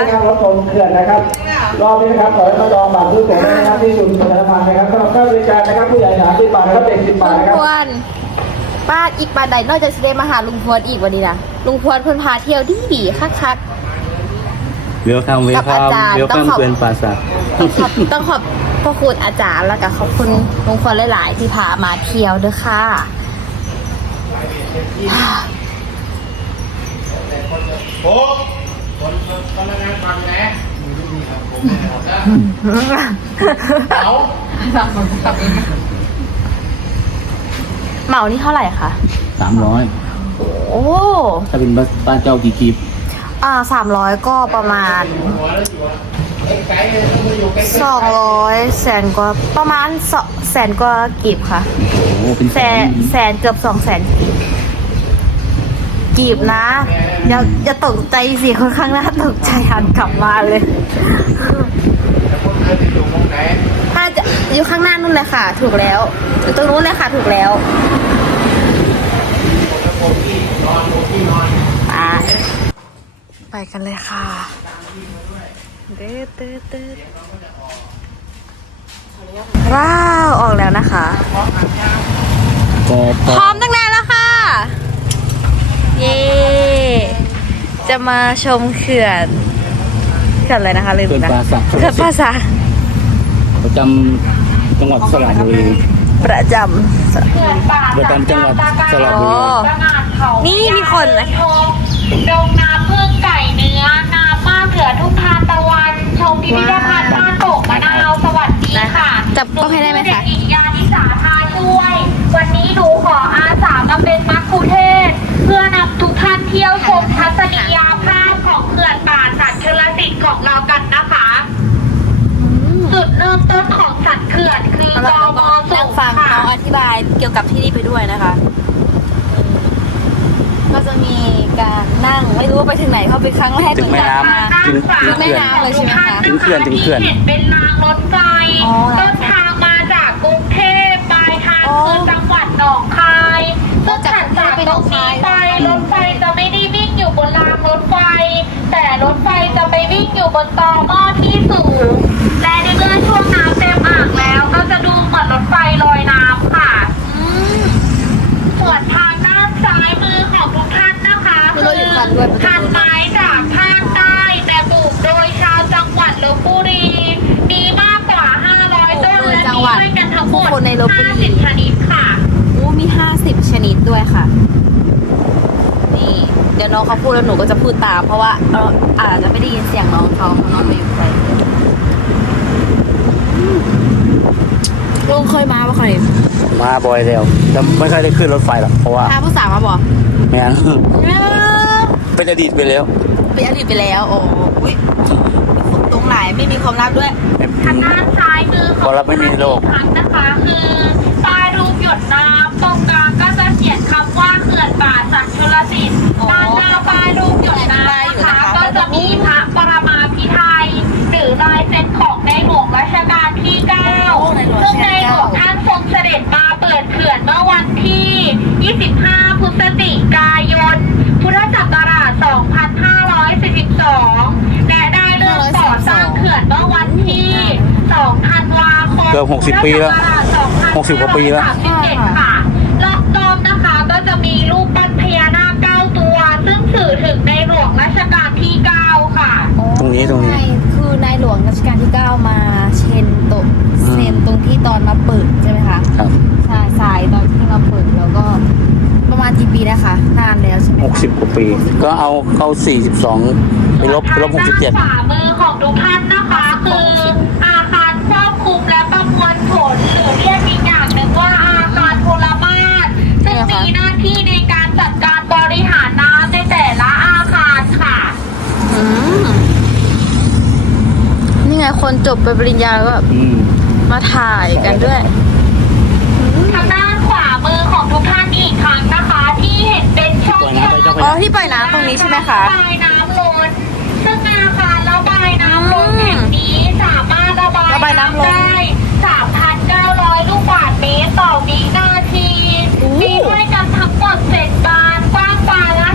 นะครับรถชมเขื่อนนะครับ รอบนี้นะครับขอให้มาจองบัตรซื้อตั๋วได้นะครับที่ศูนย์ประชาสัมพันธ์นะครับสำหรับค่าบริการนะครับผู้ใหญ่สามสิบบาทนะครับเด็กสิบบาทลุงนะครับพวนป้าอีกปานใดนอกจากจะได้มาหาลุงพวนอีกวันนี้นะลุงพวนเพิ่นพาเที่ยวดีดีๆคักเวลคัมเวลกับคัอามจารย์เวลต้คัองมขอบเพื่อนปราสาทๆต้องขอบต้องขอบพระคุณอาจารย์แล้วก็ขอบคุณลุงพวนหลาย ๆ ที่พามาเที่ยวเด้อ ค่ะเหมานี่เท่าไหร่คะสามร้อยโอ้ถ้าเป็นบ้านเจ้ากี่กีบอ่าสามร้อยก็ประมาณสองร้อยแสนกว่าประมาณสองแสนกว่ากีบค่ะโอ้โหเป็นแสนแสนเกือบสองแสนกีบ กีบนะ อย่าอย่าตกใจสิคนข้างหน้าตกใจหันกลับมาเลย ถ้าจะอยู่ข้างหน้านู่นเลยค่ะ ถูกแล้วอยู่ตรงนู้นเลยค่ะ ถูกแล้วไปไปกันเลยค่ะ เด้อเด้อเด้อว้าว ออกแล้วนะคะพอพพอร้อมตั้งนานแล้วค่ะ เย่จะมาชมเขื่อนเขื่อนอะไรนะคะลืมเพื่อนนะปราสาทเขื่อนภาษาทประจำจังหวัดสระบุรีประจประจำจังหวัดสำระอ๋บุอรีนี่มีคนนะดงน้ำพึ่งไก่เนื้อน้ำมากเขือทุ่งทานตะวัน ชมพิพิธภัณฑ์บ้านโป่งมะนาวสวัสดีค่ะจับกล้องให้ได้ไหมคะ นูชื่อเด็กหญิงยานิสาทาช่วย วันนี้หนูขออาสามาเป็นมัคคุเทศก์ เพื่อนำทุกท่านเที่ยวชมทัศนียภาพของเขื่อนป่าสัตว์ชลสิทธิ์ของเรากันนะคะ จุดเริ่มต้นของสัตว์เขื่อนคือกแล้วเรามก็สูนั่งงฟังค่ะน้องอธิบายเกี่ยวกับที่นี่ไปด้วยนะคะ ก็จะมีการนั่งไม่รู้ว่าไปถึงไหนเพราะเป็นครั้งแรกถึงแม่น้ำถึงถึงถึงแม่เขื่อนน้ำเลยใช่ไหมคะ ถึงเขื่อนถึงเขื่อน ที่เห็นเป็นรางรถไฟอ๋อต้นทางมาจากกรุงเทพปลายทางอ๋อคือจังหวัดหนองคายซึ่งถัดจากตรงนี้ไปรถไฟจะไม่ได้วิ่งอยู่บนรางรถไฟ แต่ รถไฟจะไปวิ่งอยู่บนตอหม้อที่สูง และในเมื่อช่วงน้ำเต็มอ่างแล้ว ก็จะดูเหมือนรถไฟลอยน้ำค่ะอืมส่วนทางด้านซ้ายมือของทุกท่านนะคะคือเราอยู่คันด้วยประตูพันไม้จากภาคใต้แต่ปลูกโดยชาวจังหวัดลบบุรีมีมากกว่า 500 ต้นโดยและจังมีหวัดด้วยกันทั้งหมดผู้คนในลพบุรี50ชนิดค่ะ โอ้มีห้าสิบชนิดด้วยค่ะ นี่เดี๋ยวน้องเขาพูดแล้วหนูก็จะพูดตาม เพราะว่าเอออาจจะไม่ได้ยินเสียงน้องเขาเพราะน้องไปอยู่ไกลลุงเคยมาปะเคยมาบ่อยแล้วแต่ไม่ค่อยได้ขึ้นรถไฟหรอกเพราะว่าพาผู้สาวมาบอกแม่งเป็นอดีตไปแล้ว เป็นอดีตไปแล้ว โอ้ยตรงไหนไม่มีความลับด้วยทางด้านซ้ายมือขเพองราะเราไม่มีโลกท่านนะคะคือใต้รูปหยดน้ำตรงกลางก็จะเขียนคำ ว่าเขื่อนป่าสักชลสิทธิ์อ๋อด้านหน้าป้ายรูปหยดน้ำนะคะ ก็จะมีพระประมาพิไทยหรือลายเซ็นของในหลวงรัชกาลที่เก้าซึ่งในหลวงท่านทรงเสด็จมาเปิดเขื่อนเมื่อวันที่ 25 พฤศจิกายน พุทธศักราช 2542 และได้เริ่มก่อสร้างเขื่อนเมื่อวันที่ 2 ธันวาคมเกือบ60 ปีแล้วพุทธศักราช60 กว่าปีแล้ว2537ค่ะรอบรอบนะคะก็จะมีรูปปั้นพญานาคเก้าตัว ซึ่ง สื่อถึงในหลวงรัชกาลที่ 9 ค่ะ ตรงนี้ตรงนี้ใช่คือนายหลวงรัชกาลที่ 9 มาเชนตรงอืมเชนตรงที่ตอนมาเปิดใช่ไหมคะครับใช่สายตอนที่มาเปิดแล้วก็ประมาณกี่ปีนะคะ นานแล้วใช่ไหมหกสิบกว่าปี ก็เอาเข้าสี่สิบสองไปลบไปลบหกสิบเจ็ดด้านขวามือของทุกท่านนะคะ คืออาคารควบคุมและประมวลผล หรือเรียกอีกอย่างหนึ่งว่าอาคารพลมาศซึ่งมีหน้าที่ในการจัดการบริหารน้ำในแต่ละอาคารค่ะ อืมนี่ ไงคนจบไปปริญญาแล้วก็อืมมาถ่ายกันด้วย ทางด้านขวามือของทุกท่านอีกครั้งนะคะ ที่เห็นเป็นช่องปล่อยน้ำไปเจ้าพอ๋อระยาที่ปล่อยน้ำตรงนี้ใช่ไหมคะ ระบายน้ำล้นซึ่งอาคารระบายน้ำล้นแห่งนี้สามารถระบายระบายน้ำล้น ได้ 3,900 ลูกบาศก์เมตรต่อวินาที โอ้ มีด้วยกันทั้งหมดเจ็ดบานกว้างบานละ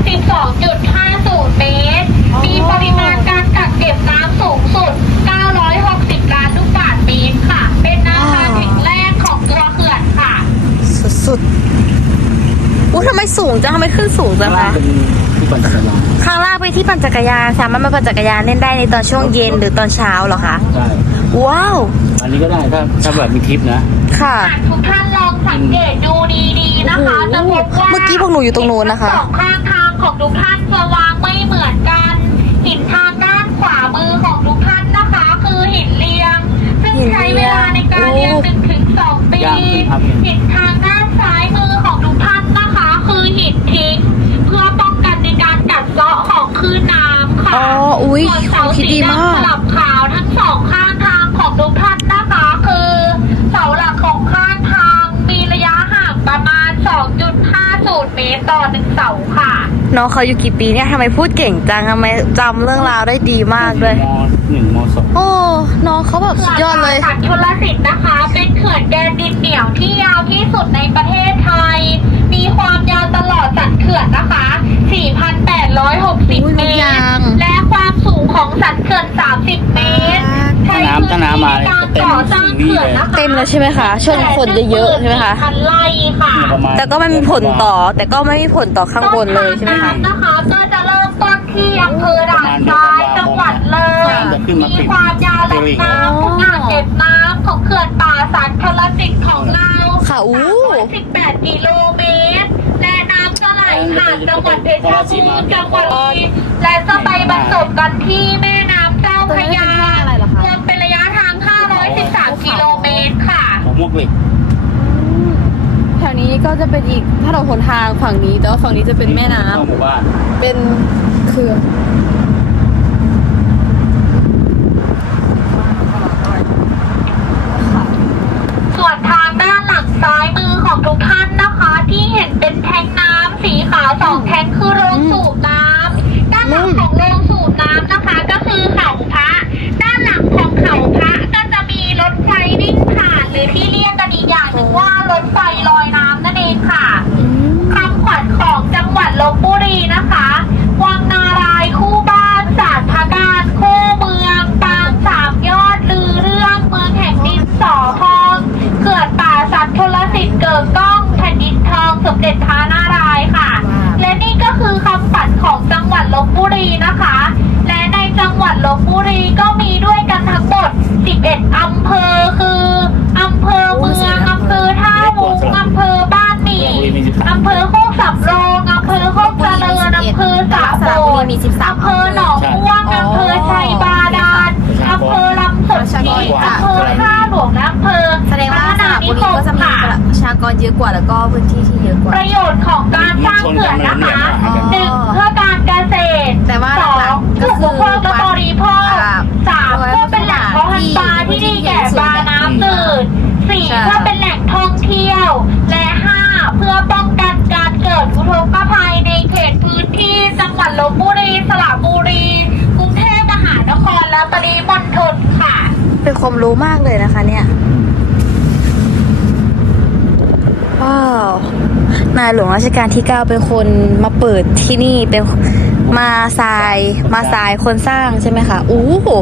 12.50 เมตร มีปริมาณการกักเก็บ จังทำไมขึ้นสูงจังข้างล่างคะเป็นที่ปั่นจักรยานข้างล่างไปที่ปั่นจักรยานสามารถมาปั่นจักรยานเล่นได้ในตอนช่วงเย็นหรือตอนเช้าเหรอคะใช่ว้าว อันนี้ก็ได้ถ้าถ้าแบบมีทริปนะ ค่ะหากทุกท่านลองสังเกตดูดีๆนะคะจะพบว่าเมื่อกี้พวกหนูอยู่ตรงนู้นนะคะสองข้างทางของทุกท่านจะวางไม่เหมือนกันหินทางด้านขวามือของทุกท่านนะคะ คือหินเรียง ซึ่งหินเรียงใช้เวลาในการเรียงโอ้หนึ่งถึงสองปียากจริงครับหินทางด้านซ้ายมือของทุกท่านนะคะ คือหินทิ้ง เพื่อป้องกันในการกัดเซาะของคลื่นน้ำค่ะ อ๋ออุ๊ย ส่วนเสา คิด สี ดีมาก ดำสลับขาวทั้งสองข้างทางของทุกท่านนะคะ คือเสาหลักของข้างทางมีระยะห่างประมาณ 2.50 เมตรต่อหนึ่งเสาค่ะ น้องเขาอยู่กี่ปีเนี่ยทำไมพูดเก่งจังทำไมจำเรื่องราวได้ดีมากเลยมหนึ่งมสองโอ้ น้องเขาแบบสุดยอดเลยขื่นป่าสักชลสิทธิ์นะคะ เป็นเขื่อนแดนดินเหนียวที่ยาวที่สุดในประเทศไทย มีความยาวตลอดสันเขื่อนนะคะ 4,860 เมตยารงและความสูงของสันเขื่อน 30 เมตร ถ้าน้ำถ้าน้ำมาเนี่ยจะเต็มก่อสร้างนี่เขื่อนเลยนะคะเต็มแล้วใช่ไหมคะ ช่วงคนเยอะๆใช่ไหมคะ พันไร่ค่ะประมาณแต่ก็ไม่มีผลต่อ แต่ก็ไม่มีผลต่อข้างบนเลยใช่ไหมคะ ต้นทางน้ำนะคะ ก็จะเริ่มต้นที่อำเภอด่านซ้ายจังหวัดเลยจะขึ้นมามีปิดความยาวลำน้ำของอ่างเก็บน้ำของเขื่อนป่าสันทรสิทธิ์ของเราค่ะอู้ 318กิโลเมตร และน้ำจะไหลผ่านจังหวัดเพชรบูรณ์จังหวัดเลยและจะไปบรรจบกันที่แม่น้ำเจ้าพระยารวมเป็นระยะทาง 513 กิโลเมตรค่ะ ของ มวกเหล็ก แถวนี้ก็จะเป็นอีกถนนหนทางฝั่งนี้แต่ว่าฝั่งนี้จะเป็นแม่น้ำเข้าหมู่บ้านเป็นเขื่อนส่วนทางด้านหลังซ้ายมือของทุกท่านนะคะ ที่เห็นเป็นแทงน้ำสีขาวสองแทงคือโรงสูบน้ำด้านหลังของโรงสูบน้ำนะคะ ก็คือเขาพระด้านหลังของเขาพระก็จะมีรถไฟวิ่งผ่านหรือที่เรียกกันอีกอย่างหนึ่งว่ารถไฟลอยน้ำนั่นเองค่ะ คำขวัญของจังหวัดลบบุรีนะคะ วังนารายณ์คู่บ้านศาสตร์พการคู่เมือง ปางสามยอดลือเรื่องเมืองแห่งดินสอทองเขื่อนป่าสัตว์ทลสิทธิ์เกิดก้องแผ่นดินทองสมเด็จพระนารายณ์ค่ะ และนี่ก็คือคำขวัญของจังหวัดลบบุรีนะคะ และในจังหวัดลบบุรีก็มีด้วยกันทั้งหมด 11 อำเภอคืออำเภอเมืองอำเภอท่าวุงอำเภอบ้านหมี่อำเภอโคกสำโรงอำเภอโคกเจริญอำเภอสะโบดอำเภอหนองม่วงอำเภอชัยบาดาลอำเภอลำสนธิอำเภอท่าหลวงและอำเภอ แสดงว่าสระบุรีก็จะมีประ ชากรเยอะกว่าแล้วก็พื้นที่ที่เยอะกว่า ประโยชน์ของการสร้างเขื่อนนะคะหนึ่งเพื่อการเกษตรแต่ว่าสอหลังกๆก็ผู้คืบอริโภคและบริโภคอ่า สามเพื่อเป็นแหล่งเพาะพันธุ์ปลาที่ดีแก่ปลาน้ำจืดสี่ใช่ เพื่อเป็นแหล่งท่องเที่ยว และห้าเพื่อป้องกันการเกิดอุทกภัยในเขตพื้นที่จังหวัดลบบุรีสระบุรีกรุงเทพมหานครและปริมณฑลค่ะ เป็นความรู้มากเลยนะคะเนี่ย ว้าว นายหลวงรัชกาลที่ 9 เป็นคนมาเปิดที่นี่เป็นมาทรายมาทรายคนสร้างใช่ไหมคะอู้หู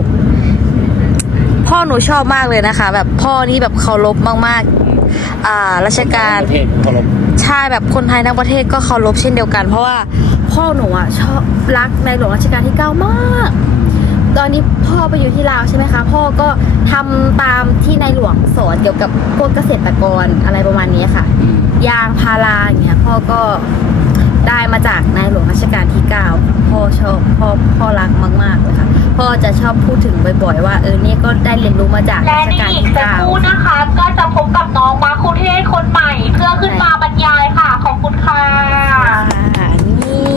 พ่อหนูชอบมากเลยนะคะ แบบพ่อนี่แบบเคารพมากๆ อ่ารัชกาลประเทศเคารพใช่แบบคนไทยทั้งประเทศก็เคารพเช่นเดียวกัน เพราะว่าพ่อหนูอะชอบรักในหลวงรัชกาลที่เก้ามาก ตอนนี้พ่อไปอยู่ที่ลาวใช่ไหมคะ พ่อก็ทำตามที่ในหลวงสอนเกี่ยวกับพวกเกษตรกรอะไรประมาณนี้ค่ะ ยางพาราอย่างเงี้ยพ่อก็ได้มาจากในหลวงรัชกาลที่เก้าค่ะพ่อชอบพ่อพ่อรักมากๆเลยค่ะพ่อจะชอบพูดถึงบ่อยๆ ว่าเออเนี่ยก็ได้เรียนรู้มาจากและรัชนี่กาลอีกที่สักเก้าครู่นะคะ ก็จะพบกับน้องมาคุเทศคนใหม่ เพื่อขึ้นมาบรรยายค่ะ ขอบคุณค่ะ อ่านี่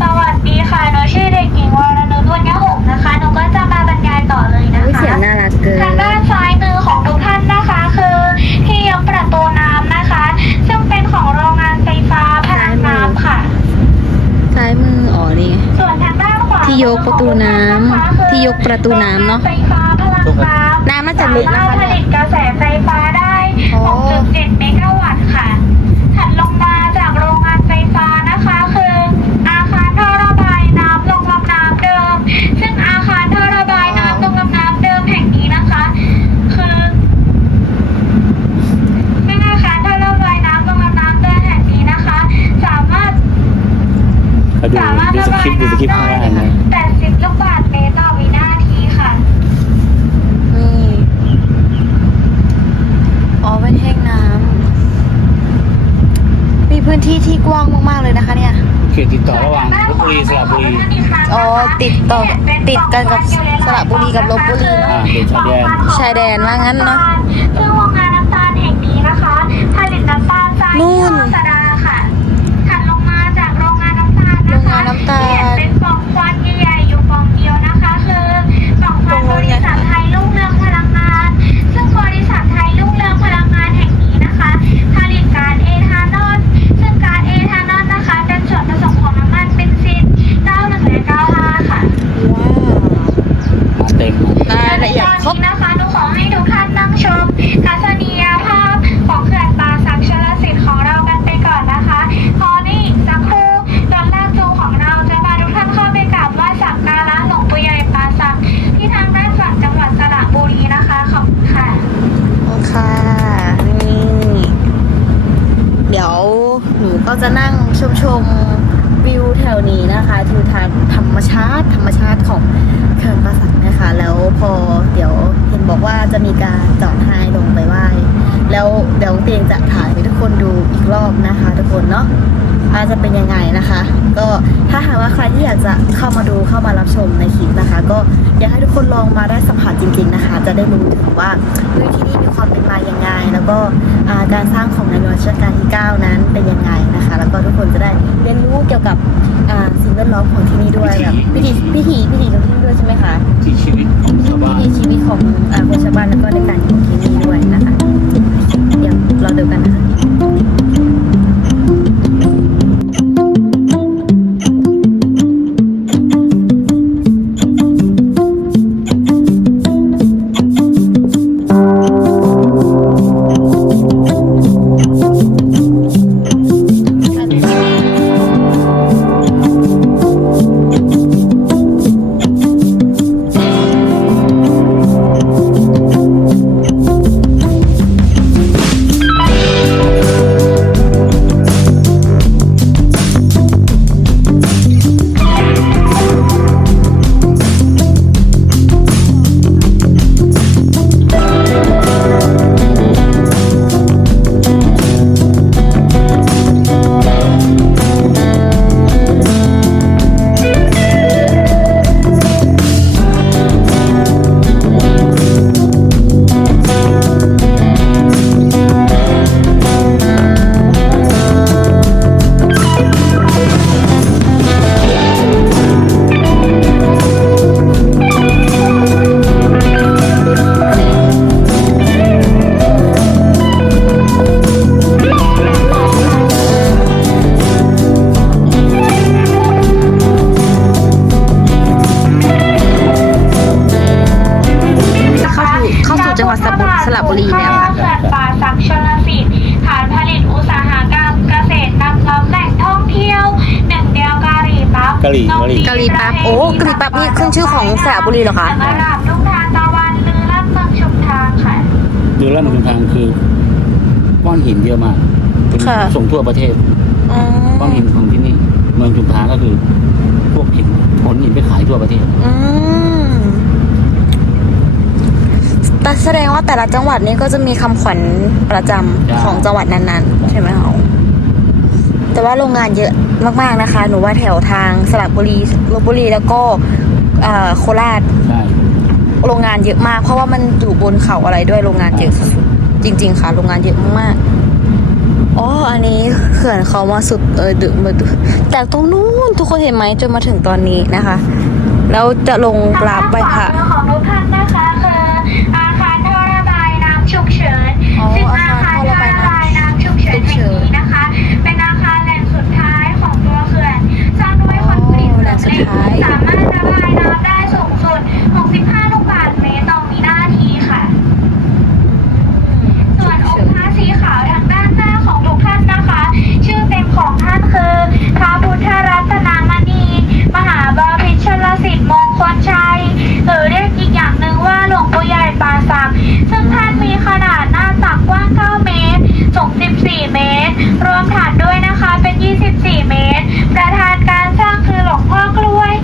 สวัส ดีค่ะหนูชื่อเด็กหญิงวรนุชวันยหงส์นะคะหนูก็จะมาบรรยายต่อเลยนะอุ๊ยคะ เสียงน่ารักเกิน ทางด้านซ้ายมือของทุกท่านนะคะ คือที่ยกประตูน้ำนะคะ ซึ่งเป็นของโรงงานไฟฟ้าพลังน้ำค่ะ ซ้ายมืออ๋อนี่ไง ส่วนทางด้านขวาที่ยกประตูน้ำที่ยกประตูน้ำเนอะไฟฟ้าพลังน้ำน้ำน่าจะลึกนะคะสามารถผลิตกระแสไฟฟ้าได้ อ๋อ 6.7 เมกะวัตต์ค่ะ ถัดลงมาจากโรงงานไฟฟ้านะคะ คืออาคารท่อระบายน้ำลงลำน้ำเดิม ซึ่งอาคารท่อระบายน้ำลงลำน้ำเดิมแห่งนี้นะคะ คือซึ่งอาคารท่อระบายน้ำลงลำน้ำเดิมแห่งนี้ ดูคลิปข้างล่างนะ80ลูกบาศก์เมตรต่อวินาทีค่ะ นี่อ๋อเป็นแห้งน้ำมีพื้นที่ที่กว้างมาก ๆ เลยนะคะเนี่ย เขตติดต่อระหว่างลบบุรีสระบุรี อ๋อติดต่อติดกันกับสระบุรีกับลบบุรีเนอะอ่าเป็นชายแดน ชายแดนว่างั้นเนาะซึ่งโรงงานน้ำตาลแห่งนี้นะคะผลิตน้ำตาลทรายนู่ยี่นห้อสดาค่ะ ถัดลงมาจากโรงงานน้ำตาล น้ำตาลที่เห็นเป็นฟองควันใหญ่ๆอยู่ฟองเดียวนะคะ คือฟองควันบริษัทไทยรุ่งเรืองพลังงาน ซึ่งบริษัทไทยรุ่งเรืองพลังงานแห่งนี้นะคะ ผลิตก๊าซเอทานอลซึ่งก๊าซเอทานอลนะคะ เป็นส่วนผสมของน้ำมันเบนซิน 91 และ 95 ค่ะ ว้าว มาเต็ม รายละเอียดครบ ตอนนี้นะคะหนูขอให้ทุกท่านนั่งชมทัศนียภาพของเขื่อนป่าสักชลสิทธิ์ของเรากันไปก่อนนะคะพอนี่อีกสักครู่รถลากจูงของเราจะพาทุกท่านเข้าไปกราบไหว้สักการะหลวงปู่ใหญ่ป่าสักที่ทางด้านฝั่งจังหวัดสระบุรีนะคะขอบคุณค่ะ ค่ะนี่ เดี๋ยวหนูก็จะนั่ง ชมชมวิวแถวนี้นะคะทิวทัศน์ธรรมชาติธรรมชาติของเขื่อนป่าสักนะคะ แล้วพอเดี๋ยวเห็นบอกว่าจะมีการจอดให้ลงไปไหว้แล้วเดี๋ยวเตียงจะถ่ายให้ทุกคนดูอีกรอบนะคะ ทุกคนเนาะว่าจจะเป็นยังไงนะคะ ก็ถ้าหากว่าใครที่อยากจะเข้ามาดูเข้ามารับชมในคลิปนะคะ ก็อยากให้ทุกคนลองมาได้สัมผัสจริง ๆนะคะ จะได้รู้ถึงว่าที่นี่มีความเป็นมายังไง แล้วก็ การสร้างของในหลวงรัชกาลที่ 9 นั้นเป็นยังไงนะคะ แล้วก็ทุกคนจะได้เรียนรู้เกี่ยวกับอ่าสิ่งแวดล้อมของที่นี่ด้วยแบบพิธีพิธีพิธีของที่นี่ด้วยใช่ไหมคะที่ชีวิตของชาวบ้านวิถีชีวิตของอ่าคนชาวบ้านแล้วก็ในการอยู่ที่นี่ด้วยนะคะเดี๋ยวเราดูกัน โอ้กะหรี่ปั๊บนี่ขึ้นชื่อของสระบุรีเหรอคะสำหรับทุ่งทานตะวันลือลั่นเมืองชุมทางค่ะดูแล้วมันทางคือก้อนหินเยอะมากเป็นค่ะส่งทั่วประเทศอืมก้อนหินของที่นี่เมืองชุมทางก็คือ พวกหินขนหินไปขายทั่วประเทศอืมแต่แสดงว่าแต่ละจังหวัดนี้ก็จะมีคำขวัญประจำของจังหวัดนั้นๆ ใช่ไหมคะ แต่ว่าโรงงานเยอะมากๆนะคะ หนูว่าแถวทางสระบุรีลบบุรีแล้วก็เอ่อโคราชใช่โรงงานเยอะมาก เพราะว่ามันอยู่บนเขาอะไรด้วยโรงงานเยอะสุดๆจริง ๆ ค่ะ โรงงานเยอะมากๆอ๋ออันนี้เขื่อนเขามาสุดเออดึกมาดูแต่ตรงนู้นทุกคนเห็นไหมจนมาถึงตอนนี้นะคะ แล้วจะลงกราบไหว้พระ ทางด้านขวามือของทุกท่านนะคะคืออาคารท่อระบายน้ำฉุกเฉิน อ๋อ ซึ่ง อา อา คาร คาร ท่อ ท่อ ระบายน้ำ ระบายน้ำฉุกเฉินแห่งนี้นะคะ เป็นอาคารแหล่งสุดท้ายของตัวเขื่อนสร้างด้วยคอนกรีต อ๋อแหล่งสุดท้าย สามารถระบายน้ำได้สูงสุด 65 ลูกบาศก์เมตรต่อวินาทีค่ะ ส่วนองค์พระสีขาวทางด้านหน้าของทุกท่านนะคะ ชื่อเต็มของท่านคือพระพุทธรัตนมณี มหาบพิตรชลสิทธิ์มงคลชัย หรือเรียกอีกอย่างหนึ่งว่าหลวงปู่ใหญ่ป่าสัก ซึ่งท่านมีขนาดหน้าตักกว้าง 9 เมตร สูง 14 เมตร รวมฐานด้วยนะคะเป็น 24 เมตร ประธานการสร้างคือหลวงพ่อกล้วย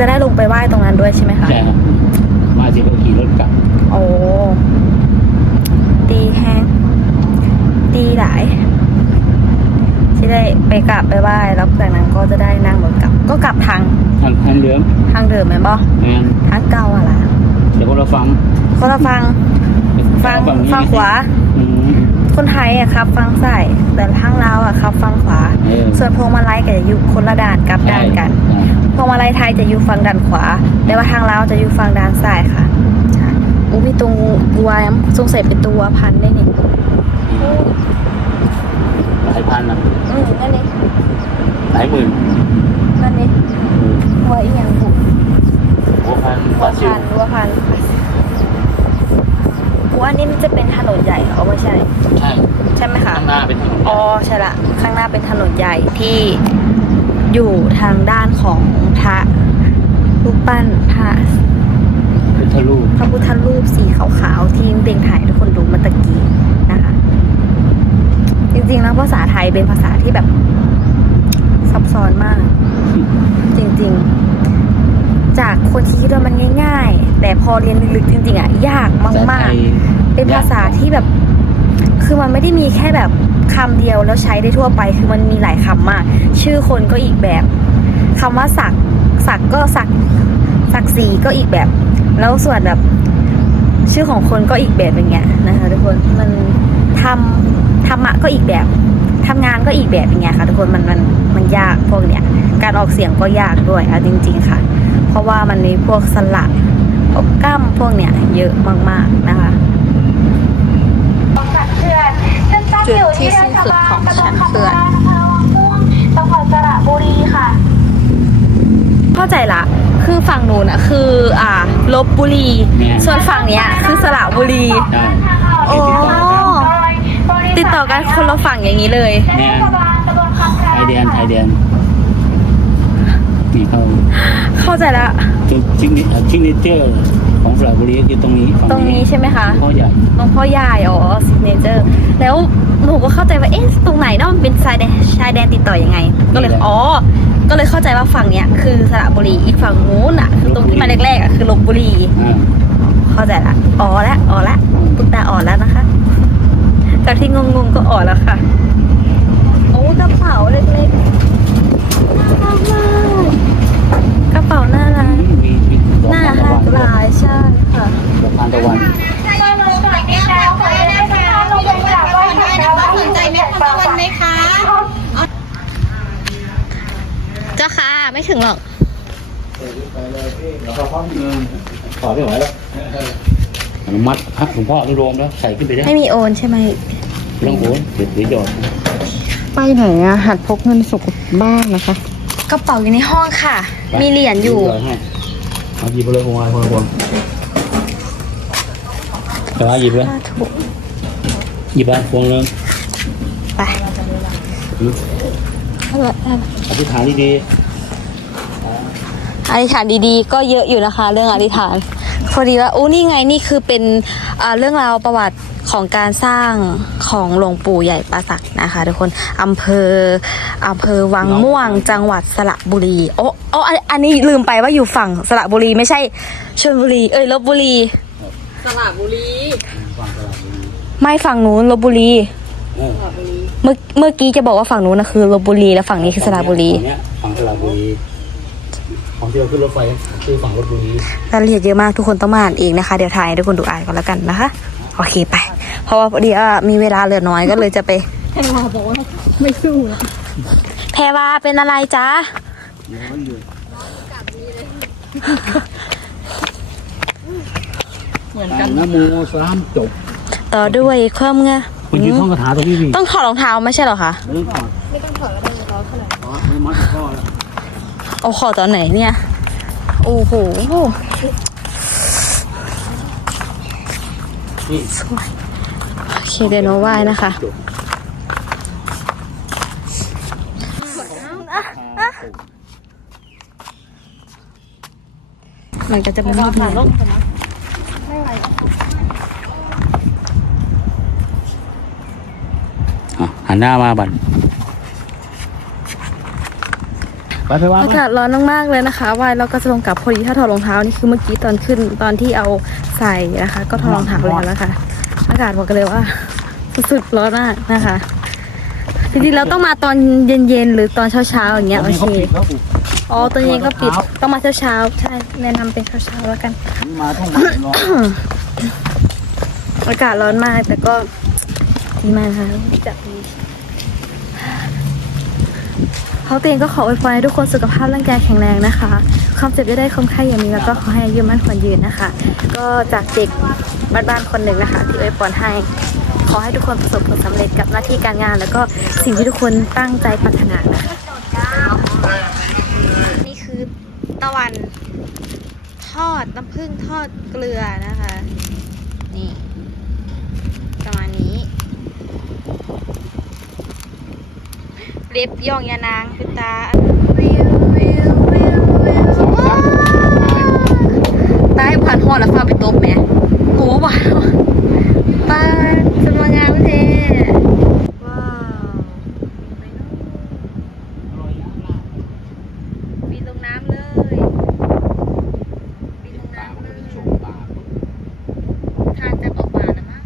จะได้ลงไปไหว้ตรง นั้นด้วยใช่ไหมคะใช่ครับมาสิก็ขี่รถกลับ โอ้ดีแฮงดีหลายที่ได้ไปกลับไปไหว้แล้วจากนั้นก็จะได้นั่งรถกลับ ก็กลับทางทางทางเหลืองทางเดิมไหมบอแมนทางเก่าอะล่ะเดี๋ยวพวกเราฟังคนละฟัง ฟังนี้ฟังขวาอืม คนไทยอะครับฟังซ้ายแต่ทางลาวอะครับฟังขวา เออ ส่วนพวงมาลัยก็จะอยู่คนละด้านกลับด้านกันใช่พวงมาลัยไทยจะอยู่ฝั่งด้านขวา แต่ว่าทางลาวจะอยู่ฝั่งด้านซ้ายค่ะใช่อู้มีตรงวัวสงสัยเป็นตัวพันธุ์ได้นี่หลายพันนะอืมนั่นนี่หลายหมื่นนั่นนี่วัวอีหยังบุหัวพันวัวพันธุ์วัวพัน ธุ์วัวอันนี้มันจะเป็นถนนใหญ่เหรอไม่ใช่ ใช่ ใช่ไหมคะข้างหน้าเป็นถนนอ๋อใช่ละข้างหน้าเป็นถนนใหญ่ที่อยู่ทางด้านของพระรูปปั้นพระพุทธรูปพระพุทธรูปสีขาวๆที่เต็งถ่ายให้ทุกคนดูเมื่อตะกี้นะคะ จริงๆแล้วภาษาไทยเป็นภาษาที่แบบซับซ้อนมาก จริงๆ จากคนที่คิดว่ามันง่าย ๆ แต่พอเรียนลึกๆจริงๆอะยากภาษาไทมากยๆเป็นภาษาที่แบบ คือมันไม่ได้มีแค่แบบคำเดียวแล้วใช้ได้ทั่วไป คือมันมีหลายคำมาก ชื่อคนก็อีกแบบคำว่าสักสักก็สักศักดิ์ศรีก็อีกแบบ แล้วส่วนแบบ ชื่อของคนก็อีกแบบอย่างเงี้ยนะคะทุกคนมันทำธรรมะก็อีกแบบทำงานก็อีกแบบอย่างเงี้ยค่ะ ทุกคนมันมันมันยากพวกเนี้ยการออกเสียงก็ยากด้วยเอาจริง ๆ ค่ะ เพราะว่ามันมีพวกสระพวกกล้ำพวกเนี้ยเยอะมากๆนะคะสันเขื่อนซึ่งตั้งอยู่ที่เทศบาลตำบลคำนาอำเภอวังม่วงจังหวัดสระบุรีค่ะ เข้าใจละ คือฝั่งนู้นอะคือ อ่าลบบุรี ส่วนฝั่งเนี้ยคือสระบุรีได้โอ้ติดต่อกันคนละฝั่งอย่างนี้เลยแมนไทยแดนไทยแดน นี่เขาเข้าใจละจุดชิงชิงเนเจอร์ของสระบุรีก็คือตรงนี้ฝั่ตรงนี้ใช่ไหมคะพ่อใหญ่หลวงพ่อใหญ่อ๋อซิเนเจอร์แล้วหนูก็เข้าใจว่าเอ๊ะตรงไหนเนาะมันเป็นชายแดนชายแดนติดต่อยังไง ก็เลยอ๋อก็เลยเข้าใจว่าฝั่งเนี้ยคือสระบุรีอีกฝั่งนู้นอะ คือตรงที่มาแรกๆอะคือลบบุรีอ่าเข้าใจละอ๋อละอ๋อละตุ๊กตาอ่อนแล้วนะคะจากที่งงๆก็อ่อนแล้วค่ะ โอ้กระเป๋าเล็กๆน่ารักมากกระเป๋าน่ารัก มีมี ดอกหน้าทานตะฮัวันกด้วยลายใช่ค่ะดอกทานตะวันสนใจไหมคุณตะวันไหมคะเจ้าค่ะ ไม่ถึงหรอกขอไม่ไหวแล้วอนุมัติครับหลวงพ่ออนุโลมแล้วใส่ขึ้นไปได้ไม่มีโอนใช่ไหมเรื่องโอนเดี๋ยวเดี๋ยวหยอดไปไหนอะหัดพกเงินสกบ้านนะคะ กระเป๋าอยู่ในห้องค่ะ มีเหรียญอยู่ เอาหยิบไปเลยพวงมาลัยพวงพวงแต่ว่าหยิบเลยถูกหยิบไปพวงนึงไปอธิษฐานดีอธิษฐานดีๆ ก็เยอะอยู่นะคะ เรื่องอธิษฐานพอดีว่าอู้นี่ไงนี่คือเป็นอ่าเรื่องราวประวัติ ของการสร้างของหลวงปู่ใหญ่ปราสักนะคะ ทุกคนอำเภออำเภอวังม่วง จังหวัดสระบุรี โอ้โอ้อันอันนี้ลืมไปว่าอยู่ฝั่งสระบุรีไม่ใช่ชลบุรี เอ้ยลบบุรีๆฟังตลาดบุรีไม่ฝั่งนู้นลบบุรีเออเมื่อเมื่อกี้จะบอกว่าฝั่งนู้นนะคือลบบุรีแล้วฝั่งนี้คือสระบุรีฝั่งเนี้ยฝั่งสระบุรีของที่เราขึ้นรถไฟคือฝั่งลบบุรีรายละเอียดเยอะมากทุกคนต้องมาอ่านเองนะคะ เดี๋ยวถ่ายให้ทุกคนดูอ่านก่อนแล้วกันนะคะ โอเคไป เพราะว่าพอดีว่ามีเวลาเหลือน้อยก็เลยจะไป แพรวาบอกว่าไม่สู้แล้วแพรวาเป็นอะไรจ๊ะเหมือนกันนะโมสามจบต่อด้วยความงาคุณยืนท่องคาถาตรงนี้ดิต้องถอดรองเท้าไม่ใช่เหรอคะไม่ต้องถอดไม่ต้องถอดแล้วไม่ต้องถอดเท่าไหร่อ๋อไม่มัดข้อแล้วเอาขอตอนไหนเนี่ย โอ้โห สวยโอเคเดี๋ยวโนไหว้นะคะ มันก็จะเป็นรูปนี้อะหันหน้ามาบัน ไปไปไปวางอากาศร้อนมากๆเลยนะคะวายเราก็จะลงกลับพอดีถ้าถอดรองเท้านี่คือเมื่อกี้ตอนขึ้นตอนที่เอาใส่นะคะ ก็ถอดรองเท้าแล้วนะคะอากาศบอกกันเลยว่าสุดๆร้อนมากนะคะจริงๆเราต้องมาตอนเย็นๆหรือตอนเช้าๆอย่างเงี้ยโอนี่เคเขาปิดแล้วกูอ๋อตอนเย็นก็ปิดต้องมาเช้าๆใช่แนะนำเป็นเช้าๆแล้วกันมาท่องมาเนาะอากาศร้อนมากแต่ก็ดีมากค่ะจาก นี้เขาเตียงก็ขออวยพรให้ทุกคนสุขภาพร่างกายแข็งแรงนะคะ ความเจ็บจะได้คมไข้อย่างนี้แล้วก็ขอให้อายุมั่นขวัญยืนนะคะ ก็จากเด็กบ้านๆคนหนึ่งนะคะ ที่อวยพรให้ ขอให้ทุกคนประสบผลสำเร็จกับหน้าที่การงาน แล้วก็สิ่งที่ทุกคนตั้งใจปรารถนานะคะนี่คือตะวันทอดน้ำผึ้งทอดเกลือนะคะ นี่ ประมาณนี้ เล็บย่องยานางคือตาตาให้ผ่านหอดแล้วฟ้าไปตบไหมโอ้หวานตาจะมางามเทว้าวปีนลงน้ำเลยปีนลงน้ำเลยทานจะบอกมานะมั้ง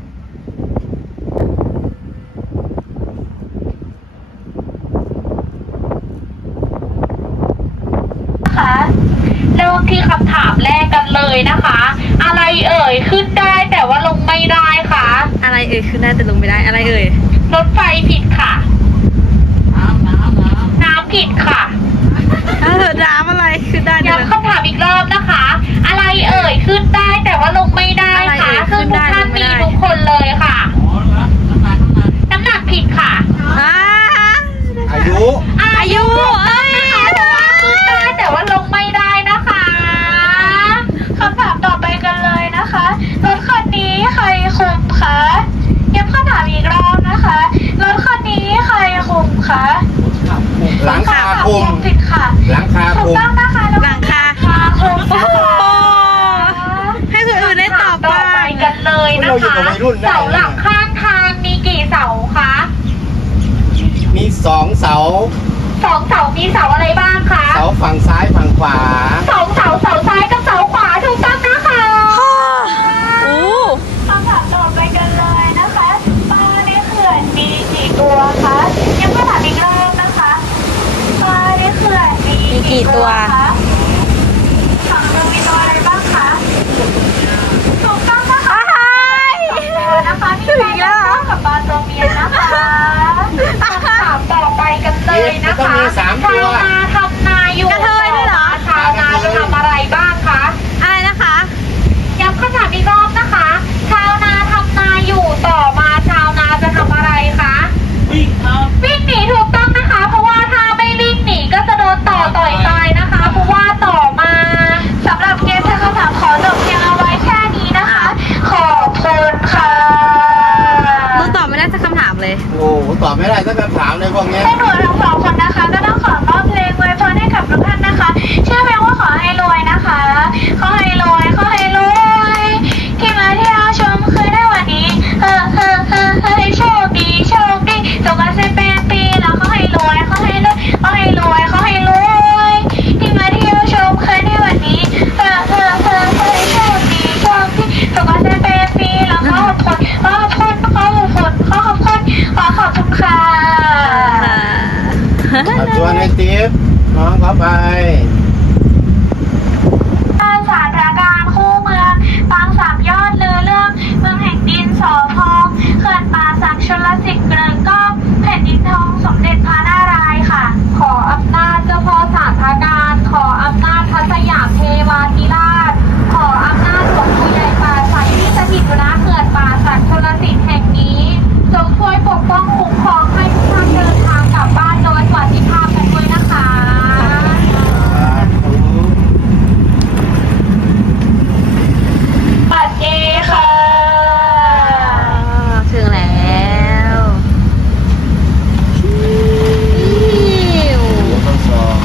นะคะเริ่มที่คำถามแรกกันเลยนะคะ อะไรเอ่ยขึ้นได้แต่ว่าลงไม่ได้ค่ะ อะไรเอ่ยขึ้นได้แต่ลงไม่ได้อะไรเอ่ย รถไฟผิดค่ะ น้ำผิดค่ะ เออน้ำอะไรขึ้นได้แต่ลง ย้ำคำถามอีกรอบนะคะ อะไรเอ่ยขึ้นได้แต่ว่าลงไม่ได้ อะไรเอ่ ค่ะ ย ซึ่ง ขึ้น ทุ ได้ กท่าน ลงไม่ มี ได้ ทุกคนเลยค่ะ น้ำหนักผิดค่ะ อ่า อายุ อายุเอ้ยเพราะว่าขึ้นได้แต่ว่าลงไม่ได้นะคะคำถามต่อไปกันเลยนะคะรถคันนี้ใครคุมคะย้ำคำถามอีกรอบนะคะรถคันนี้ใครคุมคะ หลังคาคลุม ผิดค่ะ หลังคา ถู ค ก ลุม ต้องนะคะ หลังคา คาคุม โอ้ นะ โห คะ ให้คนอื่นได้ตอบ ต่อ บ้า ไป ง กันเลยนะ เราอยู่ คะ กับวัยรุ่นนะ เสาหลักข้างทางมีกี่เสาคะ มีสองเสา สองเสามีเสาอะไรบ้างคะ เสาฝั่งซ้ายฝั่งขวา สองเสาเสาซ้ายกับเสาขวาถูกต้องนะคะ โอ้ คำถามต่อไปกันเลยนะคะปลาในเขื่อนมีกี่ตัวคะยังไม่ถามอีกรอบนะคะปลาในเขื่อนมี กี่ตัวคะฝั่งเรือมีตัวอะไรบ้างคะถูกต้องนะคะตัวนะคะมีปลาตัวกับปลาตัวเมียนะคะคำถามต่อไปกันเลยนะคะต้องมีสามตัวชาวนาท ถามเลยพวกเนี้ยให้หนูทั้งสองคนนะคะ ก็ต้องขอมอบเพลงไว้พรให้กับทุกท่านนะคะเชื่อเพลงว่าขอให้รวยนะคะ ขอให้รวยขอให้รวยที่มาเที่ยวชมคืนในวันนี้เฮ้อเฮ้อเฮ้อเฮ้อโชคดีโชคดีสุขสันต์เป็นปีแล้วขอให้รวยขอให้รวยขอให้รวยขอให้รวยที่มาเที่ยวชมคืนในวันนี้เฮ้อเฮ้อเฮ้อเฮ้อโชคดีโชคดีสุขสันต์เป็นปีแล้วขอขอบคุณขอขอบคุณขอขอบคุณขอขอบคุณขอขอบคุณค่ะ เอาตัวในติ๊บน้องเข้าไป บ้านสารพระการคู่เมืองปางสามยอดเรือเรื่อง เมืองแห่งดินสอพองเขื่อนป่าสักชลสิทธิ์เกริงก้องแผ่นดินทองสมเด็จพระนารายณ์ค่ะ ขออำนาจเจ้าพ่อสารพระการ ขออำนาจพระสยามเทวาธิราช ขออำนาจหลวงปู่ใหญ่ป่าสักที่สถิตอยู่ณเขื่อนป่าสักชลสิทธิ์แห่งนี้จงช่วยปกป้องคุ้มครองให้ทุกท่านเดินทางกลับบ้านโดยสวัสดิภาพกันด้วยนะคะ ปัดเอค่ะ ถึงแล้วอิ๊ว ต้นซอง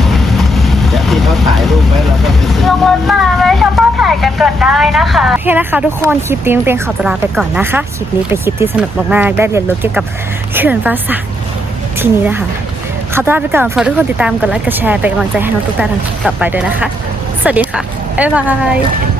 เดี๋ยวที่เขาถ่ายรูปไว้เราก็ไปซื้อ ลงรถมาไว้ชอบป้าถ่ายกันก่อนได้นะคะ โอเคนะคะ ทุกคนคลิปนี้เป็นขอตัวลาไปก่อนนะคะคลิปนี้เป็นคลิปที่สนุกมากๆได้เรียนรู้เกี่ยวกับเขื่อนฟ้าสักที่นี้นะคะขอตัวลาไปก่อนฝากทุกคนติดตามกดไลค์กดแชร์เป็นกำลังใจให้น้องตุ๊กตาทางต่อไปด้วยนะคะ สวัสดีค่ะบ๊ายบาย